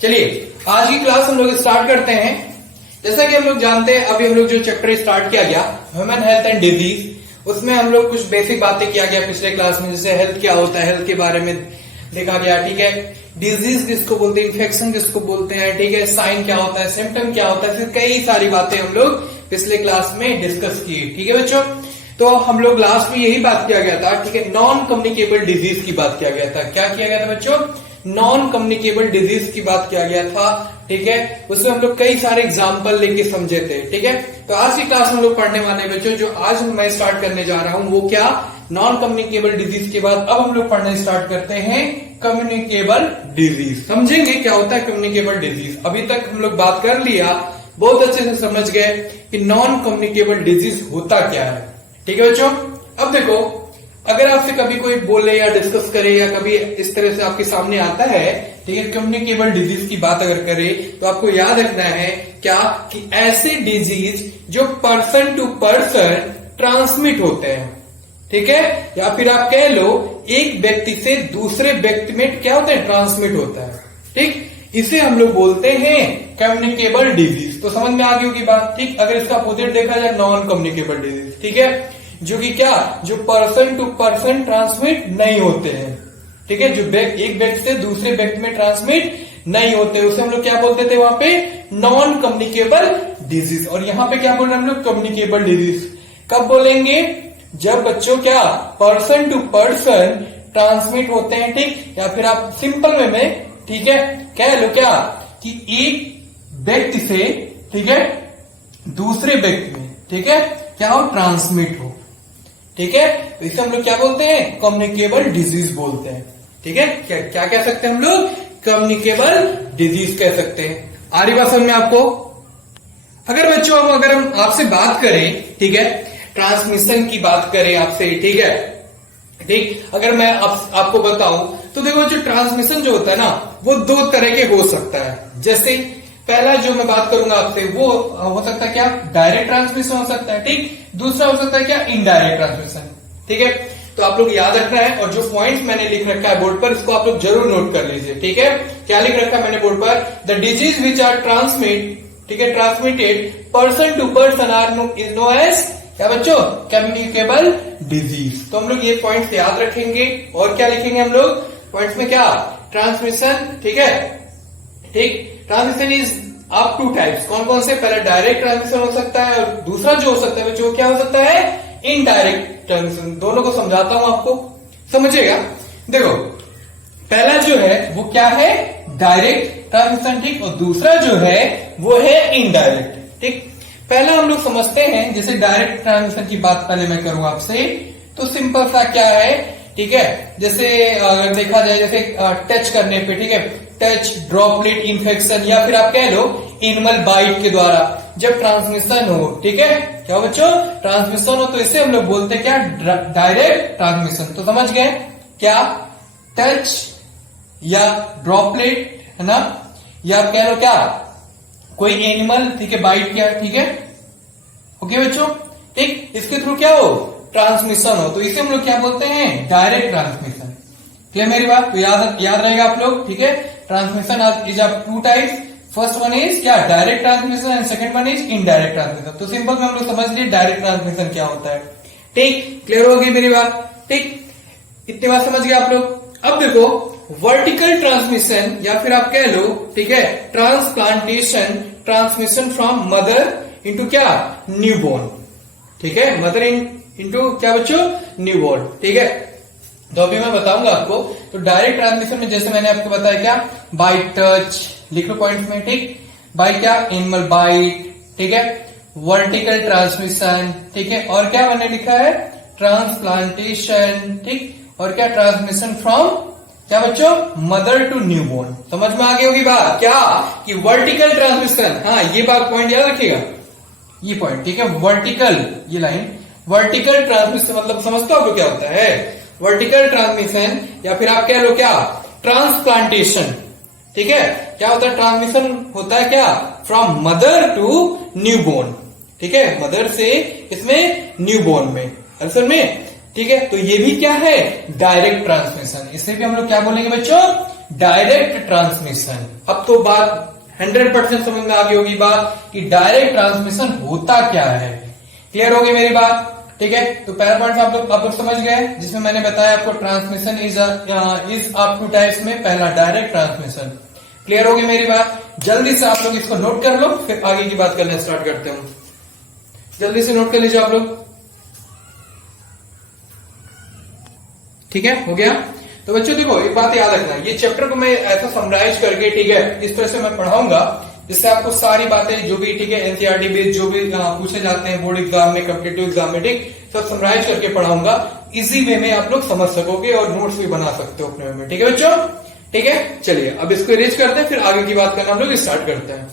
चलिए आज की क्लास हम लोग स्टार्ट करते हैं। जैसा कि हम लोग जानते हैं, अभी हम लोग जो चैप्टर स्टार्ट किया गया ह्यूमन हेल्थ एंड डिजीज, उसमें हम लोग कुछ बेसिक बातें किया गया पिछले क्लास में। जैसे हेल्थ क्या होता है, हेल्थ के बारे में देखा गया, ठीक है। डिजीज किसको बोलते हैं, इन्फेक्शन किसको बोलते हैं, ठीक है। साइन क्या होता है, सिम्टम क्या होता है, फिर कई सारी बातें हम लोग पिछले क्लास में डिस्कस की, ठीक है बच्चों। तो हम लोग लास्ट में यही बात किया गया था, ठीक है, नॉन कम्युनिकेबल डिजीज की बात किया गया था। क्या किया गया था बच्चों, नॉन कम्युनिकेबल डिजीज की बात किया गया था, ठीक है। उसमें हम लोग कई सारे एग्जाम्पल लेके समझे थे, ठीक है। तो आज की क्लास हम लोग पढ़ने वाले हैं बच्चों, जो आज मैं स्टार्ट करने जा रहा हूं वो क्या, नॉन कम्युनिकेबल डिजीज के बाद अब हम लोग पढ़ने स्टार्ट करते हैं कम्युनिकेबल डिजीज। समझेंगे क्या होता है कम्युनिकेबल डिजीज। अभी तक हम लोग बात कर लिया, बहुत अच्छे से समझ गए कि नॉन कम्युनिकेबल डिजीज होता क्या है, ठीक है बच्चों। अब देखो, अगर आपसे कभी कोई बोले या डिस्कस करे या कभी इस तरह से आपके सामने आता है, ठीक है, कम्युनिकेबल डिजीज की बात अगर करे, तो आपको याद रखना है क्या, कि ऐसे डिजीज जो पर्सन टू पर्सन ट्रांसमिट होते हैं, ठीक है, या फिर आप कह लो एक व्यक्ति से दूसरे व्यक्ति में क्या होता है, ट्रांसमिट होता है, ठीक। इसे हम लोग बोलते हैं कम्युनिकेबल डिजीज। तो समझ में आ गई होगी बात, ठीक। अगर इसका अपोजिट देखा जाए, नॉन कम्युनिकेबल डिजीज, ठीक है, जो कि क्या, जो पर्सन टू पर्सन ट्रांसमिट नहीं होते हैं, ठीक है, जो एक व्यक्ति से दूसरे व्यक्ति में ट्रांसमिट नहीं होते, उसे हम लोग क्या बोलते थे वहां पे, नॉन कम्युनिकेबल डिजीज। और यहाँ पे क्या बोल रहे हैं हम लोग, कम्युनिकेबल डिजीज। कब बोलेंगे, जब बच्चों क्या, पर्सन टू पर्सन ट्रांसमिट होते हैं, ठीक। या फिर आप सिंपल वे में, ठीक है, कह लो क्या, कि एक व्यक्ति से, ठीक है, दूसरे व्यक्ति में, ठीक है, क्या हो, ट्रांसमिट हो, ठीक है। तो इसे हम लोग क्या बोलते हैं, कम्युनिकेबल डिजीज बोलते हैं, ठीक है। क्या कह सकते हैं हम लोग, कम्युनिकेबल डिजीज कह सकते हैं। आ रही बात समझ में आपको। अगर बच्चों अगर हम आपसे बात करें, ठीक है, ट्रांसमिशन की बात करें आपसे, ठीक है, ठीक। अगर मैं आपको बताऊं तो देखो, जो ट्रांसमिशन जो होता है ना, वो दो तरह के हो सकता है। जैसे पहला जो मैं बात करूंगा आपसे, वो हो सकता है क्या, डायरेक्ट ट्रांसमिशन हो सकता है, ठीक। दूसरा हो सकता है क्या, इनडायरेक्ट ट्रांसमिशन, ठीक है। तो आप लोग याद रखना है, और जो पॉइंट्स मैंने लिख रखा है बोर्ड पर, इसको आप लोग जरूर नोट कर लीजिए, ठीक है। क्या लिख रखा है मैंने बोर्ड पर, the disease which are transmit, ठीक है, transmitted person to person are is known as, क्या बच्चों, कम्युनिकेबल डिजीज। तो हम लोग ये पॉइंट्स याद रखेंगे। और क्या लिखेंगे हम लोग पॉइंट्स में, क्या, ट्रांसमिशन, ठीक है, ठीक। Transmission is up two types. कौन कौन से, पहले डायरेक्ट ट्रांसमिशन हो सकता है, और दूसरा जो हो सकता है बच्चों, क्या हो सकता है, इनडायरेक्ट ट्रांसमिशन। दोनों को समझाता हूं आपको, समझिएगा। देखो, पहला जो है वो क्या है, डायरेक्ट ट्रांसमिशन, ठीक, और दूसरा जो है वो है इनडायरेक्ट, ठीक। पहला हम लोग समझते हैं, जैसे डायरेक्ट ट्रांसमिशन की बात पहले मैं करूंगा आपसे, तो सिंपल सा क्या है, ठीक है, जैसे अगर देखा जाए, जैसे टच करने पे, ठीक है, टच, ड्रॉपलेट इन्फेक्शन, या फिर आप कह लो एनिमल बाइट के द्वारा जब ट्रांसमिशन हो, ठीक है, क्या बच्चों, ट्रांसमिशन हो, तो इसे हम लोग बोलते हैं क्या, डायरेक्ट ट्रांसमिशन। तो समझ गए क्या, टच या ड्रॉपलेट, है ना, या आप कह लो क्या, कोई एनिमल, ठीक है, बाइट किया, ठीक है, ओके बच्चों, ठीक, इसके थ्रू क्या हो, ट्रांसमिशन हो, तो इसे हम लोग क्या बोलते हैं, डायरेक्ट ट्रांसमिशन। क्लियर मेरी बात, तो याद रहेगा आप लोग, ठीक है। Transmission is of two types, first one is क्या, direct transmission, and second one is indirect transmission. तो सिंपल में हम लोग समझ लिए डायरेक्ट ट्रांसमिशन क्या होता है, ठीक। क्लियर हो गई मेरी बात, ठीक, इतनी बात समझ गए आप लोग। अब देखो, वर्टिकल ट्रांसमिशन, या फिर आप कह लो, ठीक है, transplantation, transmission from mother into क्या, न्यूबॉर्न, ठीक है, मदर इंटू क्या बच्चों, न्यूबॉर्न, ठीक है। तो अभी मैं बताऊंगा आपको। तो डायरेक्ट ट्रांसमिशन में जैसे मैंने आपको बताया, क्या, बाय टच, लिख लो पॉइंट्स में, ठीक, बाय क्या, एनिमल बाइट, ठीक है, वर्टिकल ट्रांसमिशन, ठीक है, और क्या मैंने लिखा है, ट्रांसप्लांटेशन, ठीक, और क्या, ट्रांसमिशन फ्रॉम क्या बच्चों, मदर टू न्यूबॉर्न। समझ में आ गई होगी बात, क्या, कि वर्टिकल ट्रांसमिशन, हाँ ये बात पॉइंट याद रखिएगा, ये पॉइंट, ठीक है, वर्टिकल, ये लाइन वर्टिकल ट्रांसमिशन मतलब समझते हो आपको क्या होता है, वर्टिकल ट्रांसमिशन, या फिर आप कह लो क्या, ट्रांसप्लांटेशन, ठीक है, क्या होता है, ट्रांसमिशन होता है क्या, फ्रॉम मदर टू न्यूबॉर्न, ठीक है, मदर से इसमें न्यूबॉर्न में, असल में, ठीक है। तो ये भी क्या है, डायरेक्ट ट्रांसमिशन। इसे भी हम लोग क्या बोलेंगे बच्चों, डायरेक्ट ट्रांसमिशन। अब तो बात 100% समझ में आ गई होगी बात कि डायरेक्ट ट्रांसमिशन होता क्या है। क्लियर होगी मेरी बात? ठीक है, तो पहला पॉइंट आप लोग समझ गए, जिसमें मैंने बताया आपको transmission is up two types में पहला डायरेक्ट ट्रांसमिशन। क्लियर होगी मेरी बात? जल्दी से आप लोग इसको नोट कर लो, फिर आगे की बात करना स्टार्ट करते हैं। जल्दी से नोट कर लीजिए आप लोग। ठीक है, हो गया? तो बच्चों देखो, एक बात याद रखना, ये चैप्टर को मैं ऐसा समराइज करके, ठीक है, इस तरह से मैं पढ़ाऊंगा जिससे आपको सारी बातें जो भी, ठीक है, एनसीईआरटी बेस्ड जो भी पूछे जाते हैं बोर्ड एग्जाम में, कॉम्पिटिटिव एग्जाम में, ठीक, सब समराइज करके पढ़ाऊंगा। इजी वे में आप लोग समझ सकोगे और नोट्स भी बना सकते हो अपने में। ठीक है बच्चों? ठीक है, चलिए अब इसको इरेज करते हैं, फिर आगे की बात करना हम लोग स्टार्ट करते हैं।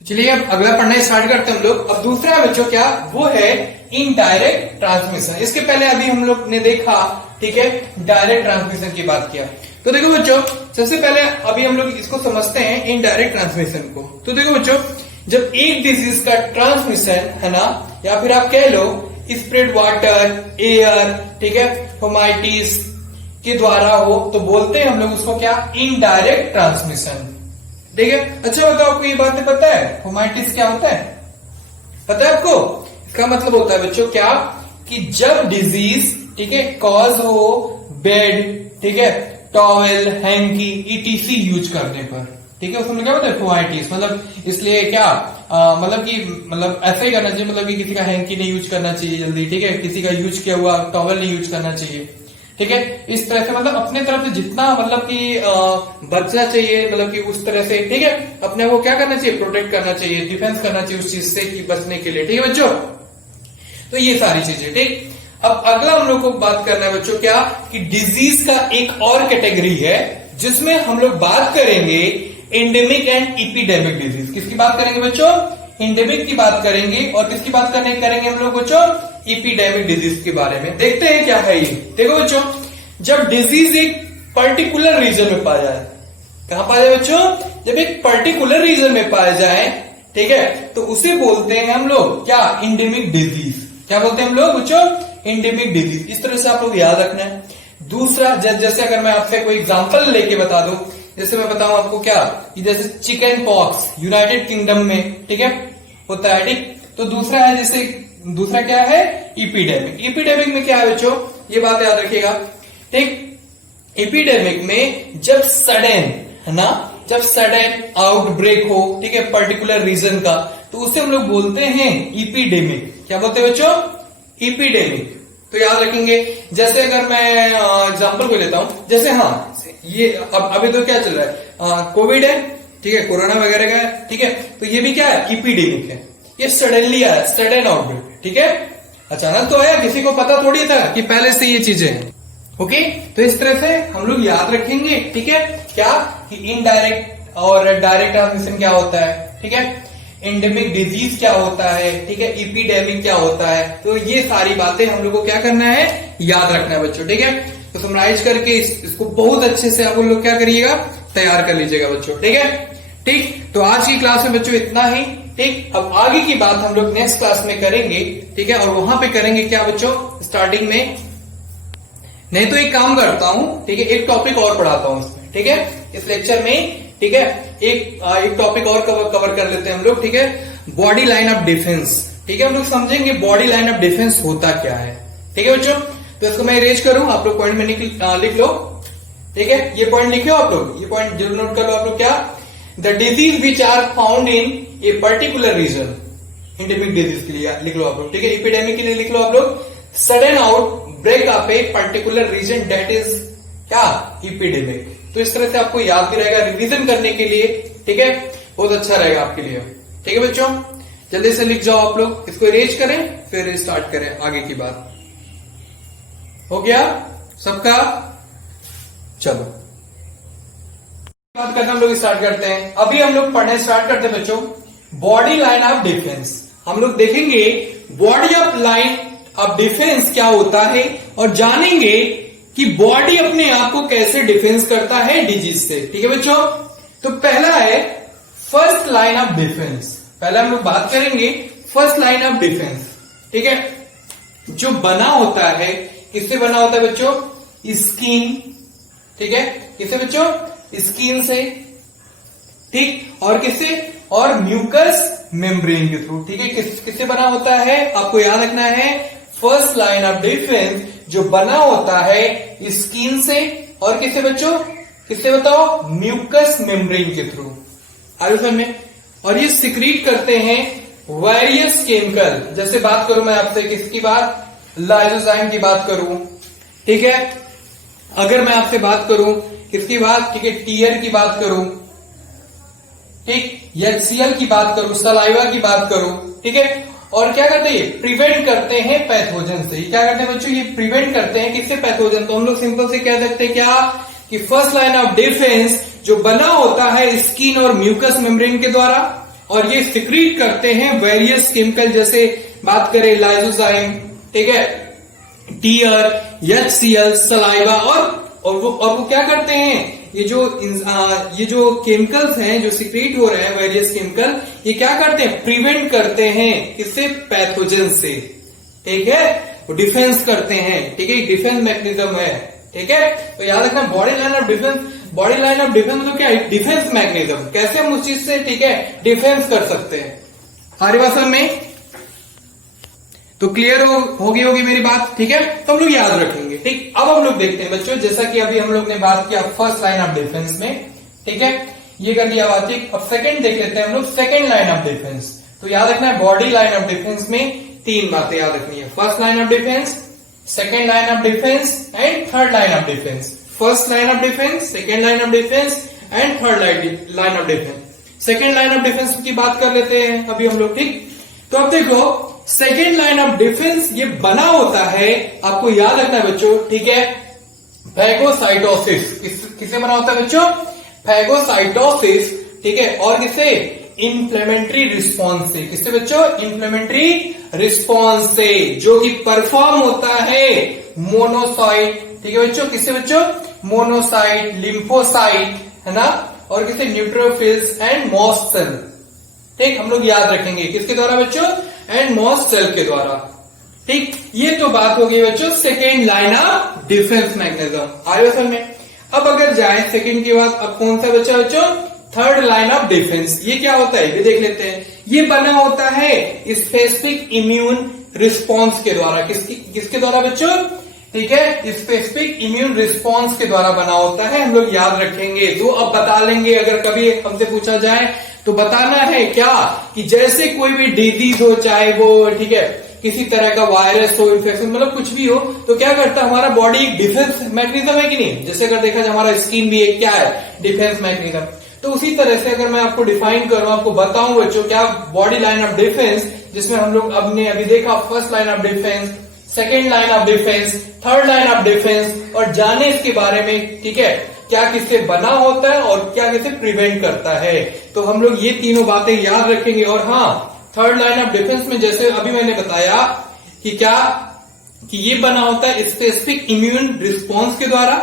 चलिए अब अगला पढ़ना स्टार्ट करते हैं हम लोग। अब दूसरा है बच्चों क्या, वो है इनडायरेक्ट ट्रांसमिशन। इसके पहले अभी हम लोग ने देखा, ठीक है, डायरेक्ट ट्रांसमिशन की बात किया। तो देखो बच्चों, सबसे पहले अभी हम लोग इसको समझते हैं इनडायरेक्ट ट्रांसमिशन को। तो देखो बच्चों, जब एक डिजीज का ट्रांसमिशन है ना, या फिर आप कह लो स्प्रेड वाटर, एयर, ठीक है, फोमाइटिस के द्वारा हो, तो बोलते हैं हम लोग उसको क्या, इनडायरेक्ट ट्रांसमिशन। ठीक है, अच्छा बताओ आपको ये बातें पता है, फोमाइटिस क्या होता है? पता है आपको? इसका मतलब होता है बच्चों क्या, कि जब डिजीज, ठीक है, कॉज हो बेड, ठीक है, टॉवेल, हैंकी, ईटीसी यूज करने पर, ठीक है, उसमें क्या होता है, फोमाइटिस। मतलब इसलिए क्या, मतलब ऐसा ही करना चाहिए, मतलब कि किसी का हैंकी नहीं यूज करना चाहिए जल्दी, ठीक है, किसी का यूज किया हुआ टॉवेल नहीं यूज करना चाहिए। ठीक है, इस तरह से मतलब अपने तरफ से जितना मतलब कि बचना चाहिए, मतलब कि उस तरह से, ठीक है, अपने को क्या करना चाहिए, प्रोटेक्ट करना चाहिए, डिफेंस करना चाहिए उस चीज से कि बचने के लिए। ठीक है बच्चों, तो ये सारी चीजें। ठीक, अब अगला हम लोग को बात करना है बच्चों क्या, कि डिजीज का एक और कैटेगरी है जिसमें हम लोग बात करेंगे एंडेमिक एंड इपिडेमिक डिजीज। किसकी बात करेंगे बच्चों? एंडेमिक की बात करेंगे। और किसकी बात करेंगे हम लोग बच्चों? इपिडेमिक डिजीज के बारे में। देखते हैं क्या है ये। देखो बच्चों, जब डिजीज एक पर्टिकुलर रीजन में पाया जाए, कहां पाया जाए बच्चों? जब एक पर्टिकुलर रीजन में पाया जाए, ठीक है, तो उसे बोलते हैं हम लोग क्या, एंडेमिक डिजीज। क्या बोलते हैं हम लोग बच्चों? Endemic disease. इस तरह से आप लोग याद रखना है। दूसरा, जैसे अगर मैं आपसे कोई एग्जांपल लेके बता दूं, जैसे मैं बताऊं आपको क्या, कि जैसे चिकन पॉक्स यूनाइटेड किंगडम में, ठीक है, होता है। ठीक, तो दूसरा है, जैसे दूसरा क्या है, इपिडेमिक। इपिडेमिक में क्या है बच्चों, ये बात याद रखिएगा। ठीक, एपिडेमिक में जब सडन, है ना, जब सडन आउटब्रेक हो, ठीक है, पर्टिकुलर रीजन का, तो उसे हम लोग बोलते हैं इपिडेमिक। क्या बोलते हैं बच्चों? इपिडेमिक। तो याद रखेंगे। जैसे अगर मैं एग्जांपल को लेता हूं, जैसे हाँ, ये अभी तो क्या चल रहा है, कोविड है, ठीक है, कोरोना वगैरह का है, ठीक है, तो ये भी क्या है, इपिडेमिक है। ये सडनली आया, सडन आउटब्रेक, ठीक है, अचानक तो आया, किसी को पता थोड़ी था कि पहले से ये चीजें हैं। ओके, तो इस तरह से हम लोग याद रखेंगे। ठीक है, क्या, कि इनडायरेक्ट और डायरेक्ट ट्रांसमिशन क्या होता है, ठीक है, एंडेमिक डिजीज क्या होता है, ठीक है, इपिडेमिक क्या होता है। तो ये सारी बातें हम लोग को क्या करना है, याद रखना है बच्चों। ठीक है, तो समराइज करके इसको बहुत अच्छे से आप लोग क्या करिएगा, तैयार कर लीजिएगा बच्चों। ठीक है, ठीक, तो आज की क्लास में बच्चों इतना ही। ठीक, अब आगे की बात हम लोग नेक्स्ट क्लास में करेंगे। ठीक है, और वहां पे करेंगे क्या बच्चों, स्टार्टिंग में, नहीं तो एक काम करता हूं, ठीक है, एक टॉपिक और पढ़ाता हूं इसमें। ठीक है, इस लेक्चर में, ठीक है, एक टॉपिक और कवर कर लेते हैं हम लोग। ठीक है, बॉडी लाइन ऑफ डिफेंस। ठीक है, हम लोग समझेंगे बॉडी लाइन ऑफ डिफेंस होता क्या है। ठीक है बच्चों, तो इसको मैं इरेज करूं, आप लोग पॉइंट में लिख लो। ठीक है, ये पॉइंट लिखे हो आप लोग, ये पॉइंट जरूर नोट कर लो आप लोग। क्या, the disease which are found in a particular region. Endemic disease के लिए लिख लो आप लोग। ठीक है, एपिडेमिक के लिए लिख लो आप लोग, sudden outbreak of a particular region, that is क्या, एपिडेमिक। तो इस तरह से आपको याद भी रहेगा, रिवीजन करने के लिए। ठीक है, बहुत अच्छा रहेगा आपके लिए। ठीक है बच्चों, जल्दी से लिख जाओ आप लोग, इसको इरेज करें, फिर स्टार्ट करें आगे की बात। हो गया सबका? चलो बात करना हम लोग स्टार्ट करते हैं। अभी हम लोग पढ़ने स्टार्ट करते हैं बच्चों, बॉडी लाइन ऑफ डिफेंस। हम लोग देखेंगे body of line of defence क्या होता है, और जानेंगे कि बॉडी अपने आप को कैसे डिफेंस करता है डिजीज से। ठीक है बच्चों, तो पहला है फर्स्ट लाइन ऑफ डिफेंस। पहले हम लोग बात करेंगे फर्स्ट लाइन ऑफ डिफेंस। ठीक है, जो बना होता है, किससे बना होता है बच्चों, स्किन, ठीक है, किससे बच्चों? स्किन से, ठीक, और किससे? और म्यूकस मेम्ब्रेन के थ्रू, ठीक है। किससे बना होता है? आपको याद रखना है, फर्स्ट लाइन ऑफ डिफेंस जो बना होता है स्किन से और किससे बच्चों? किससे बताओ? म्यूकस मेम्ब्रेन के थ्रू। आगे समझ में? और ये सिक्रीट करते हैं वेरियस केमिकल। जैसे बात करूं मैं आपसे किसकी बात? लाइसोजाइम की बात करूं, ठीक है। अगर मैं आपसे बात करूं किसकी बात? ठीक है, टीयर की बात करूं, ठीक, HCl की बात करूं, सलाइवा की बात करूं, ठीक है। और क्या करते हैं? प्रिवेंट करते हैं पैथोजन से। क्या करते हैं बच्चों? ये प्रिवेंट करते हैं किससे? पैथोजन। तो हम लोग सिंपल से कह सकते हैं क्या कि फर्स्ट लाइन ऑफ डिफेंस जो बना होता है स्किन और म्यूकस मेम्ब्रेन के द्वारा, और ये सिक्रीट करते हैं वेरियस केमिकल, जैसे बात करें लाइसोजाइम, ठीक है, टीयर, HCl, सलाइवा, और वो क्या करते हैं? ये जो केमिकल्स हैं जो सिक्रीट हो रहे हैं वेरियस केमिकल, ये क्या करते हैं? प्रिवेंट करते हैं किससे? पैथोजन से, ठीक है। वो डिफेंस करते हैं, ठीक है, डिफेंस मैकेनिज्म है, ठीक है। तो याद रखना body line of defence, body line of defence मतलब क्या है? Defence mechanism. कैसे हम उस चीज से, ठीक है, डिफेंस कर सकते हैं। हमारी भाषा में तो क्लियर होगी मेरी बात, ठीक है। तो हम लोग याद रखेंगे, ठीक। अब हम लोग देखते हैं बच्चों, जैसा कि अभी हम लोग ने बात किया फर्स्ट लाइन ऑफ डिफेंस में, ठीक है, ये कर लिया बात, ठीक। अब सेकंड देख लेते हैं हम लोग, सेकंड लाइन ऑफ डिफेंस। तो याद रखना है बॉडी लाइन ऑफ डिफेंस में तीन बातें याद रखनी है, first line of defence, second line of defence and third line of defence. First line of defence, second line of defence and third line of defence. Second line of defence की बात कर लेते हैं अभी हम लोग, ठीक। तो अब देखो सेकेंड लाइन ऑफ डिफेंस ये बना होता है, आपको याद रखना है बच्चों, ठीक है, फैगोसाइटोसिस। किससे बना होता है बच्चों? फैगोसाइटोसिस, ठीक है, और किससे? इन्फ्लेमेटरी रिस्पॉन्स से। किससे बच्चों? इन्फ्लेमेटरी रिस्पॉन्स से, जो कि परफॉर्म होता है मोनोसाइट, ठीक है बच्चों, किससे बच्चों? मोनोसाइट, लिम्फोसाइट, है ना, और किससे? न्यूट्रोफिल्स एंड मॉस्ट सेल, ठीक, हम लोग याद रखेंगे किसके द्वारा बच्चों? एंड मॉस्ट सेल के द्वारा, ठीक। ये तो बात हो गई बच्चों second line of defence mechanism. आगे समझ में? अब अगर जाए सेकेंड के बाद, अब कौन सा बच्चा बच्चों? Third line of defence. ये क्या होता है ये देख लेते हैं। ये बना होता है स्पेसिफिक इम्यून रिस्पॉन्स के द्वारा। किसके द्वारा बच्चों? ठीक है, स्पेसिफिक इम्यून रिस्पॉन्स के द्वारा बना होता है, हम लोग याद रखेंगे। तो अब बता लेंगे, अगर कभी हमसे पूछा जाए तो बताना है क्या कि जैसे कोई भी डिजीज हो, चाहे वो, ठीक है, किसी तरह का वायरस हो, इन्फेक्शन, मतलब कुछ भी हो, तो क्या करता है हमारा बॉडी? एक डिफेंस मैकेनिज्म है कि नहीं? जैसे अगर देखा जाए हमारा स्किन भी एक क्या है? Defence mechanism. तो उसी तरह से अगर मैं आपको डिफाइन करूं, आपको बताऊं बच्चों क्या बॉडी लाइन ऑफ डिफेंस, जिसमें हम लोग अभी देखा first line of defence, second line of defence, third line of defence, और जाने इसके बारे में, ठीक है, क्या किससे बना होता है और क्या किससे प्रिवेंट करता है। तो हम लोग ये तीनों बातें याद रखेंगे। और हाँ, थर्ड लाइन ऑफ डिफेंस में जैसे अभी मैंने बताया कि क्या कि ये बना होता है स्पेसिफिक इम्यून रिस्पॉन्स के द्वारा,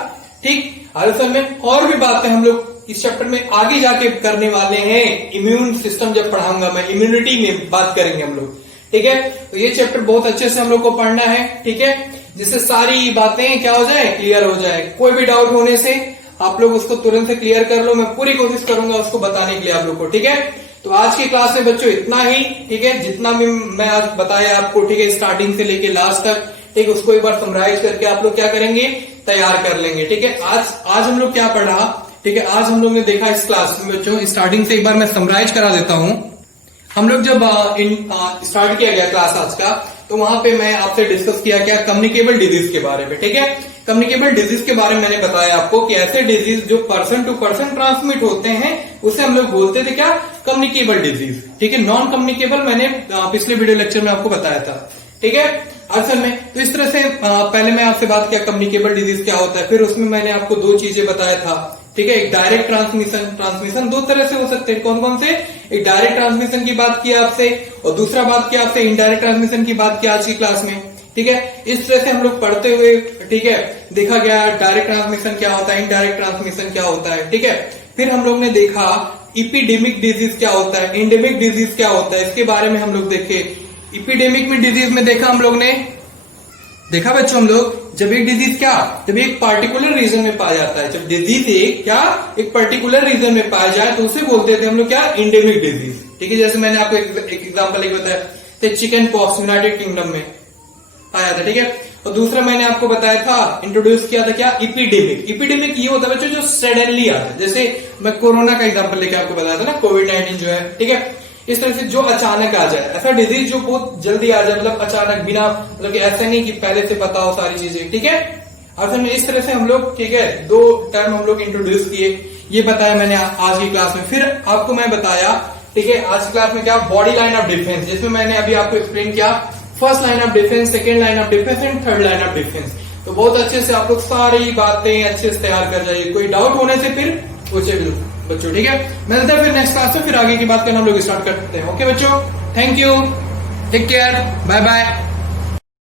ठीक। असल में और भी बातें हम लोग इस चैप्टर में आगे जाके करने वाले हैं। इम्यून सिस्टम जब पढ़ाऊंगा मैं, इम्यूनिटी में बात करेंगे हम लोग, ठीक है। तो ये चैप्टर बहुत अच्छे से हम लोग को पढ़ना है, ठीक है, जिससे सारी बातें क्या हो जाए? क्लियर हो जाए। कोई भी डाउट होने से आप लोग उसको तुरंत से क्लियर कर लो, मैं पूरी कोशिश करूंगा उसको बताने के लिए आप लोग को, ठीक है। तो आज की क्लास में बच्चों इतना ही, ठीक है, जितना भी मैं आज बताया आपको, ठीक है, स्टार्टिंग से लेके लास्ट तक, ठीक, उसको एक बार समराइज करके आप लोग क्या करेंगे? तैयार कर लेंगे, ठीक है। आज हम लोग क्या पढ़ा, ठीक है, आज हम लोग ने देखा इस क्लास में बच्चों, स्टार्टिंग से एक बार मैं समराइज करा देता हूं। हम लोग जब स्टार्ट किया गया क्लास आज का, तो वहां पे मैं आपसे डिस्कस किया क्या? कम्युनिकेबल डिजीज के बारे में, ठीक है। कम्युनिकेबल डिजीज के बारे में मैंने बताया आपको कि ऐसे डिजीज जो पर्सन टू पर्सन ट्रांसमिट होते हैं उसे हम लोग बोलते थे क्या? कम्युनिकेबल डिजीज, ठीक है। नॉन कम्युनिकेबल मैंने पिछले वीडियो लेक्चर में आपको बताया था, ठीक है। असल में तो इस तरह से पहले मैं आपसे बात किया कम्युनिकेबल डिजीज क्या होता है, फिर उसमें मैंने आपको दो चीजें बताया था, ठीक है। एक डायरेक्ट ट्रांसमिशन दो तरह से हो सकते हैं, कौन कौन से? एक डायरेक्ट ट्रांसमिशन की बात की आपसे, और दूसरा बात किया आपसे इनडायरेक्ट ट्रांसमिशन की बात की आज की क्लास में, ठीक है। इस तरह से हम लोग पढ़ते हुए, ठीक है, देखा गया डायरेक्ट ट्रांसमिशन क्या होता है, इनडायरेक्ट ट्रांसमिशन क्या होता है, ठीक है। फिर हम लोग ने देखा इपिडेमिक डिजीज क्या होता है, एंडेमिक डिजीज क्या होता है, इसके बारे में हम लोग देखे। इपिडेमिक में डिजीज में देखा हम लोग ने देखा बच्चों हम लोग, जब एक डिजीज क्या, जब एक पर्टिकुलर रीजन में पाया जाता है, जब डिजीज एक पर्टिकुलर रीजन में पाया जाए तो उसे बोलते थे हम लोग क्या, इंडेमिक डिजीज। ठीक है, जैसे मैंने आपको एक एग्जाम्पल बताया, चिकन पॉक्स यूनाइटेड किंगडम में पाया था। ठीक है, और दूसरा मैंने आपको बताया था, इंट्रोड्यूस किया था क्या, इपिडेमिक। इपिडेमिक ये होता है बच्चों जो सडनली आता है, जैसे मैं कोरोना का एग्जांपल लेके आपको बताया था ना, कोविड-19 जो है। ठीक है, इस तरह से जो अचानक आ जाए, ऐसा डिजीज जो बहुत जल्दी आ जाए, मतलब अचानक, बिना मतलब कि ऐसा नहीं कि पहले से पता हो सारी चीजें। ठीक है, और फिर इस तरह से हम लोग, ठीक है, दो टर्म हम लोग इंट्रोड्यूस किए, ये बताया मैंने आज की क्लास में। फिर आपको मैं बताया, ठीक है, आज की क्लास में क्या, बॉडी लाइन ऑफ डिफेंस, जिसमें मैंने अभी आपको एक्सप्लेन किया first line of defence, second line of defence and third line of defence. तो बहुत अच्छे से आप लोग सारी बातें अच्छे से तैयार कर जाइए, कोई डाउट होने से फिर पूछे बच्चों। ठीक है, मिलते हैं फिर नेक्स्ट क्लास में, फिर आगे की बात करना हम लोग स्टार्ट करते हैं। ओके बच्चों, thank you, take care, bye bye.